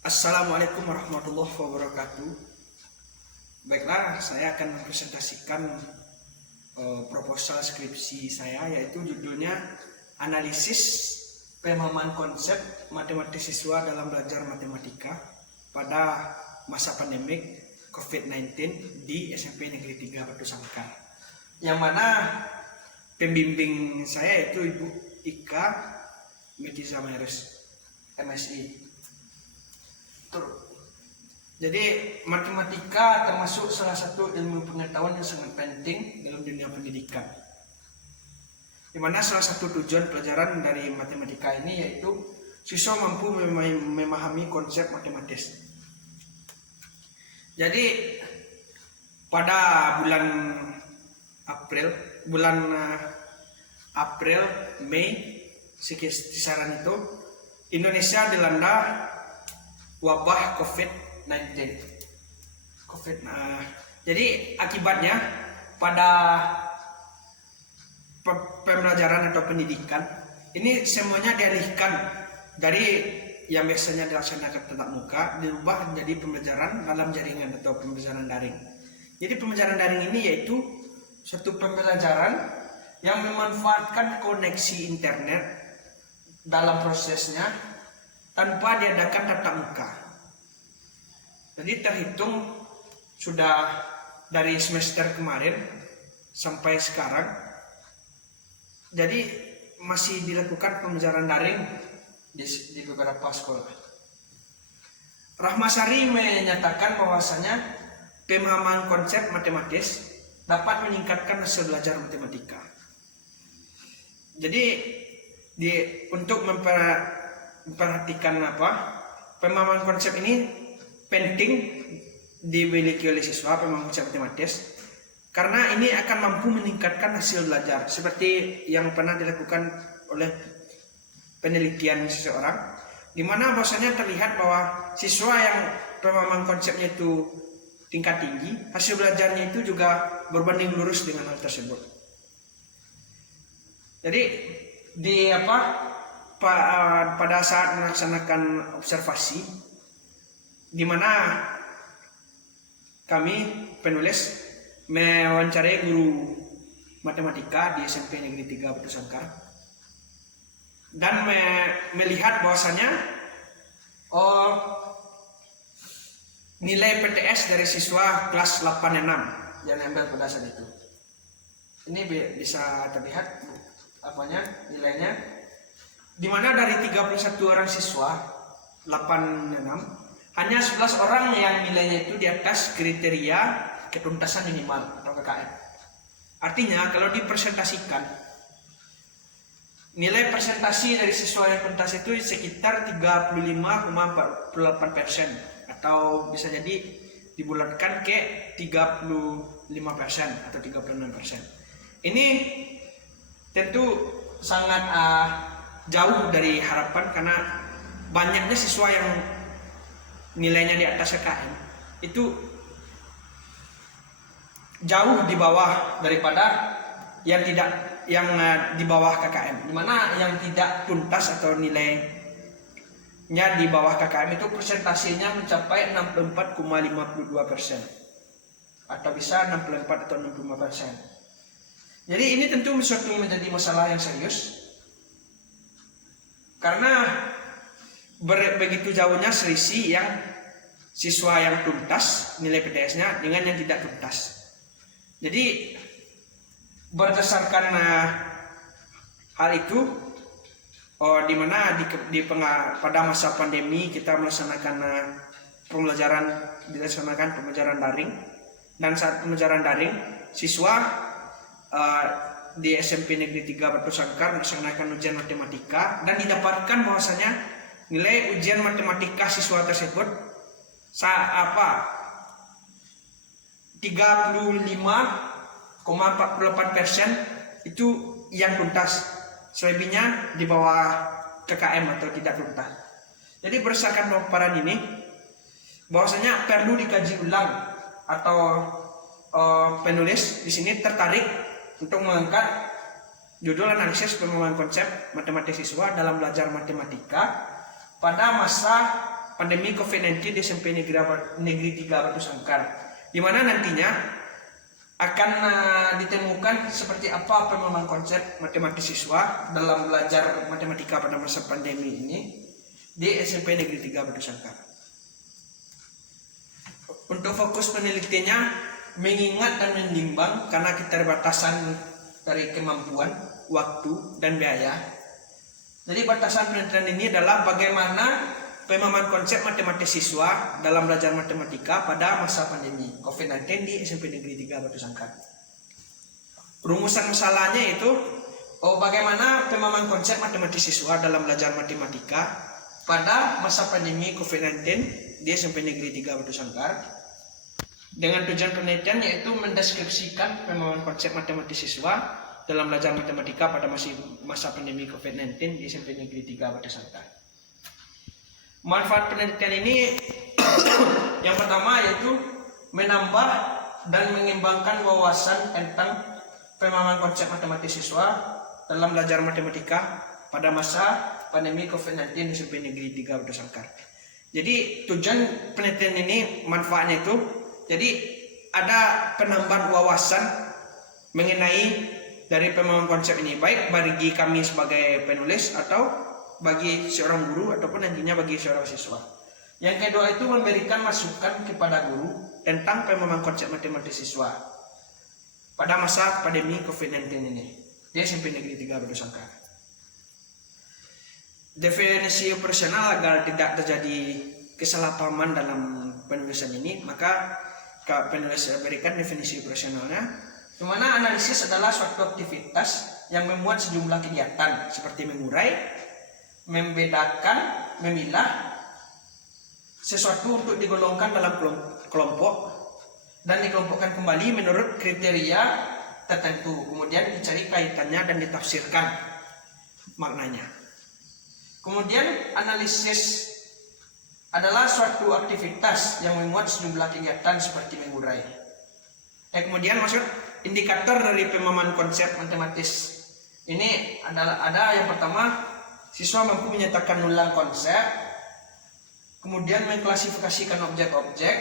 Assalamualaikum warahmatullahi wabarakatuh. Baiklah, saya akan mempresentasikan proposal skripsi saya, yaitu judulnya Analisis Pemahaman Konsep Matematik Siswa dalam Belajar Matematika pada Masa Pandemik COVID-19 di SMP Negeri 3 Batu Sangkar. Yang mana pembimbing saya yaitu Ibu Ika Metiza Mayrus, MSI. Jadi matematika termasuk salah satu ilmu pengetahuan yang sangat penting dalam dunia pendidikan. Di mana salah satu tujuan pelajaran dari matematika ini yaitu siswa mampu memahami konsep matematis. Jadi pada April, Mei, kisaran itu Indonesia dilanda wabah COVID-19. Jadi akibatnya pada pembelajaran atau pendidikan ini semuanya dialihkan dari yang biasanya dilaksanakan tatap muka dirubah menjadi pembelajaran dalam jaringan atau pembelajaran daring. Jadi pembelajaran daring ini yaitu satu pembelajaran yang memanfaatkan koneksi internet dalam prosesnya tanpa diadakan tatap muka. Jadi terhitung sudah dari semester kemarin sampai sekarang, jadi masih dilakukan pembelajaran daring di beberapa sekolah. Rahmasari menyatakan bahwasanya pemahaman konsep matematis dapat meningkatkan hasil belajar matematika. Jadi untuk memperhatikan pemahaman konsep ini penting dimiliki oleh siswa, pemahaman konsep matematis, karena ini akan mampu meningkatkan hasil belajar seperti yang pernah dilakukan oleh penelitian seseorang, di mana bahwasanya terlihat bahwa siswa yang pemahaman konsepnya itu tingkat tinggi, hasil belajarnya itu juga berbanding lurus dengan hal tersebut. Jadi pada saat melaksanakan observasi, di mana kami penulis mewawancarai guru matematika di SMP Negeri 3 Batu Sangkar dan melihat bahwasanya nilai PTS dari siswa kelas 86 yang ambil pada saat itu. Ini bisa terlihat nilainya, di mana dari 31 orang siswa 86 hanya 11 orang yang nilainya itu di atas kriteria ketuntasan minimal atau KKM. Artinya kalau dipresentasikan, nilai presentasi dari siswa yang tuntas itu sekitar 35,48%, atau bisa jadi dibulatkan ke 35% atau 36%. Ini tentu sangat jauh dari harapan, karena banyaknya siswa yang nilainya di atas KKM itu jauh di bawah daripada yang di bawah KKM, dimana yang tidak tuntas atau nilainya di bawah KKM itu presentasinya mencapai 64,52%, atau bisa 64 atau 65%. Jadi ini tentu menjadi masalah yang serius, karena begitu jauhnya selisih yang siswa yang tuntas nilai PTS-nya dengan yang tidak tuntas. Jadi berdasarkan hal itu, di mana pada masa pandemi kita melaksanakan pembelajaran daring, dan saat pembelajaran daring siswa di SMP Negeri 3 Batu Sangkar melaksanakan ujian matematika, dan didapatkan bahwasanya nilai ujian matematika siswa tersebut 35,48% itu yang tuntas, selebihnya di bawah KKM atau tidak tuntas. Jadi berdasarkan paparan ini, bahwasanya perlu dikaji ulang, atau penulis di sini tertarik untuk mengangkat judul analisis pemahaman konsep matematik siswa dalam belajar matematika pada masa pandemi COVID-19 di SMP Negeri 3 Batu Sangkar, di mana nantinya akan ditemukan seperti apa pemahaman konsep matematik siswa dalam belajar matematika pada masa pandemi ini di SMP Negeri 3 Batu Sangkar. Untuk fokus penelitiannya mengingat dan menimbang karena keterbatasan dari kemampuan, waktu, dan biaya. Jadi batasan penelitian ini adalah bagaimana pemahaman konsep matematik siswa dalam belajar matematika pada masa pandemi COVID-19 di SMP Negeri 3 Batu Sangkar. Rumusan masalahnya itu bagaimana pemahaman konsep matematik siswa dalam belajar matematika pada masa pandemi COVID-19 di SMP Negeri 3 Batu Sangkar. Dengan tujuan penelitian yaitu mendeskripsikan pemahaman konsep matematik siswa dalam belajar matematika pada masa pandemi COVID-19 di SMP Negeri 3 Batu Sangkar. Manfaat penelitian ini yang pertama yaitu menambah dan mengembangkan wawasan tentang pemahaman konsep matematik siswa dalam belajar matematika pada masa pandemi COVID-19 di SMP Negeri 3 Batu Sangkar. Jadi tujuan penelitian ini manfaatnya itu jadi ada penambahan wawasan mengenai dari pemahaman konsep ini, baik bagi kami sebagai penulis atau bagi seorang guru ataupun nantinya bagi seorang siswa. Yang kedua itu memberikan masukan kepada guru tentang pemahaman konsep matematik siswa pada masa pandemi COVID-19 ini di SMP Negeri 3 Batu Sangkar. Definisi operasional agar tidak terjadi kesalahpahaman dalam penulisan ini, maka penulis berikan definisi operasionalnya, di mana analisis adalah suatu aktivitas yang memuat sejumlah kegiatan seperti mengurai, membedakan, memilah sesuatu untuk digolongkan dalam kelompok dan dikelompokkan kembali menurut kriteria tertentu, kemudian dicari kaitannya dan ditafsirkan maknanya. Kemudian analisis adalah suatu aktivitas yang memuat sejumlah kegiatan seperti mengurai. Kemudian maksud indikator dari pemahaman konsep matematis ini adalah yang pertama, siswa mampu menyatakan ulang konsep, kemudian mengklasifikasikan objek-objek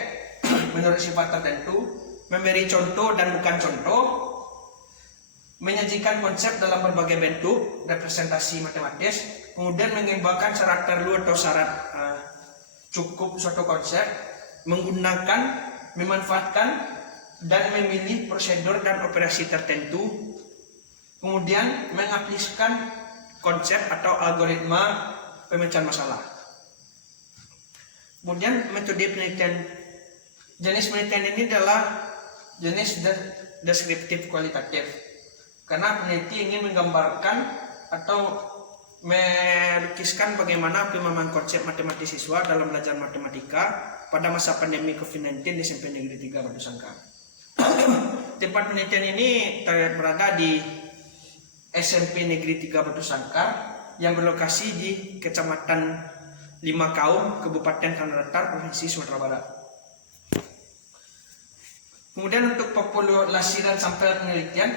menurut sifat tertentu, memberi contoh dan bukan contoh, menyajikan konsep dalam berbagai bentuk representasi matematis, kemudian mengembangkan syarat perlu atau syarat cukup suatu konsep, menggunakan, memanfaatkan, dan memilih prosedur dan operasi tertentu, kemudian mengaplikasikan konsep atau algoritma pemecahan masalah. Kemudian metode penelitian, jenis penelitian ini adalah jenis deskriptif kualitatif, karena peneliti ingin menggambarkan atau melukiskan bagaimana pemahaman konsep matematik siswa dalam belajar matematika pada masa pandemi COVID-19 di SMP Negeri 3 Batu Sangkar. Tempat penelitian ini berada di SMP Negeri 3 Batu Sangkar yang berlokasi di Kecamatan Lima Kaum, Kabupaten Tanah Datar, Provinsi Sumatera Barat. Kemudian untuk populasi dan sampel penelitian,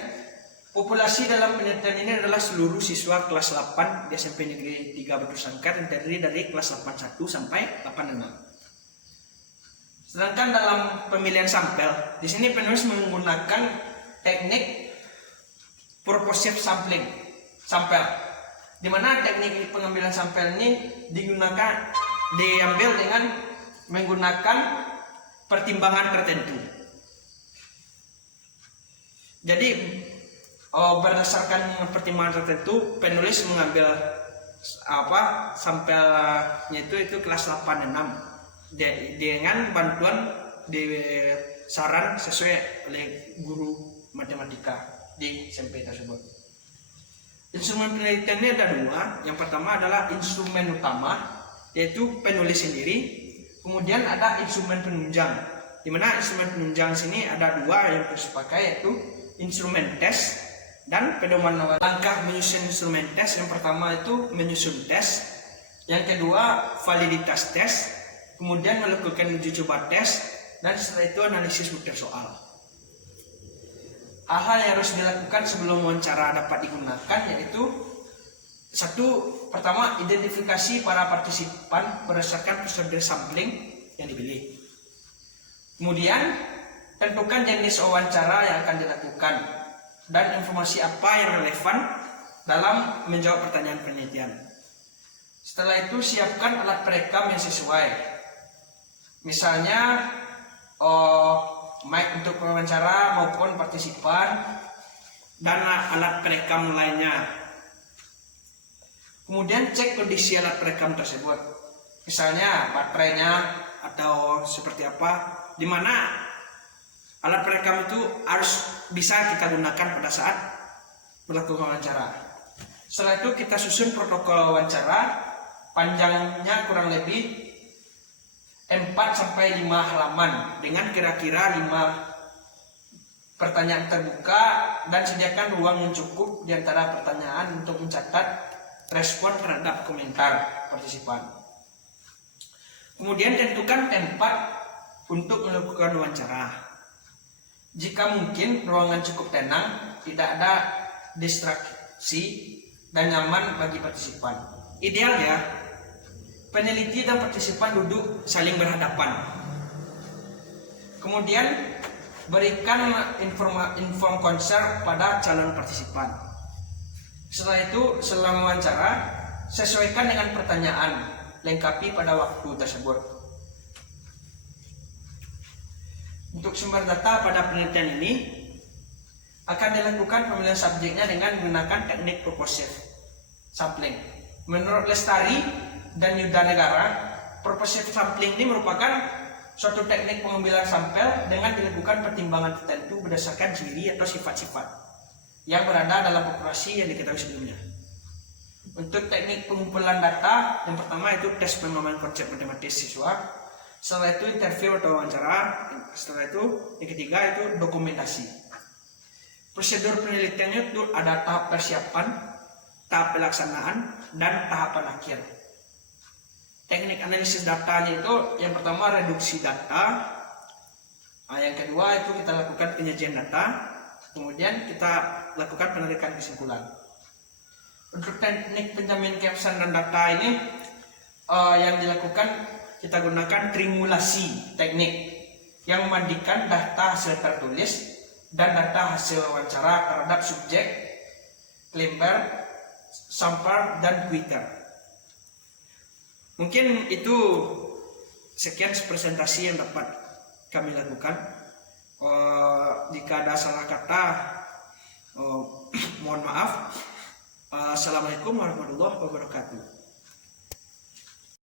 populasi dalam penelitian ini adalah seluruh siswa kelas 8 di SMP Negeri 3 Batu Sangkar yang terdiri dari kelas 81 sampai 86. Sedangkan dalam pemilihan sampel, di sini penulis menggunakan teknik purposive sampling, sampel, di mana teknik pengambilan sampel ini diambil dengan menggunakan pertimbangan tertentu. Jadi berdasarkan pertimbangan tertentu, penulis mengambil sampelnya itu kelas 86 dengan bantuan saran sesuai oleh guru matematika di SMP tersebut. Instrumen penelitiannya ada dua. Yang pertama adalah instrumen utama, yaitu penulis sendiri. Kemudian ada instrumen penunjang, di mana instrumen penunjang sini ada dua yang harus dipakai, yaitu instrumen tes dan pedoman awal. Langkah menyusun instrumen tes, yang pertama itu menyusun tes, yang kedua validitas tes, kemudian melakukan uji coba tes, dan setelah itu analisis muter soal. Hal-hal yang harus dilakukan sebelum wawancara dapat digunakan yaitu Pertama, identifikasi para partisipan berdasarkan prosedur sampling yang dipilih. Kemudian, tentukan jenis wawancara yang akan dilakukan dan informasi apa yang relevan dalam menjawab pertanyaan penelitian. Setelah itu, siapkan alat perekam yang sesuai. Misalnya, mic untuk wawancara maupun partisipan dan alat perekam lainnya. Kemudian cek kondisi alat perekam tersebut, misalnya baterainya atau seperti apa, di mana alat perekam itu harus bisa kita gunakan pada saat melakukan wawancara. Setelah itu kita susun protokol wawancara, panjangnya kurang lebih 4-5 halaman dengan kira-kira 5 pertanyaan terbuka, dan sediakan ruang yang cukup di antara pertanyaan untuk mencatat respon terhadap komentar partisipan. Kemudian tentukan tempat untuk melakukan wawancara. Jika mungkin ruangan cukup tenang, tidak ada distraksi dan nyaman bagi partisipan. Idealnya peneliti dan partisipan duduk saling berhadapan. Kemudian berikan inform konser pada calon partisipan. Setelah itu, selama wawancara, sesuaikan dengan pertanyaan, lengkapi pada waktu tersebut. Untuk sumber data pada penelitian ini, akan dilakukan pemilihan subjeknya dengan menggunakan teknik purposive sampling. Menurut Lestari dan Yuda Negara, purposive sampling ini merupakan suatu teknik pengambilan sampel dengan dilakukan pertimbangan tertentu berdasarkan ciri atau sifat-sifat yang berada dalam populasi yang diketahui sebelumnya. Untuk teknik pengumpulan data, yang pertama itu tes pemahaman konsep matematis siswa. Setelah itu interview atau wawancara. Setelah itu yang ketiga itu dokumentasi. Prosedur penelitiannya itu ada tahap persiapan, tahap pelaksanaan, dan tahapan akhir. Teknik analisis datanya itu yang pertama reduksi data, yang kedua itu kita lakukan penyajian data, kemudian kita lakukan penarikan kesimpulan. Untuk teknik penjamin keabsahan dan data ini yang dilakukan, kita gunakan trimulasi teknik yang memandikan data hasil tertulis dan data hasil wawancara terhadap subjek, lembar, sampel, dan Twitter. Mungkin itu sekian presentasi yang dapat kami lakukan. Jika ada salah kata, mohon maaf. Assalamualaikum warahmatullahi wabarakatuh.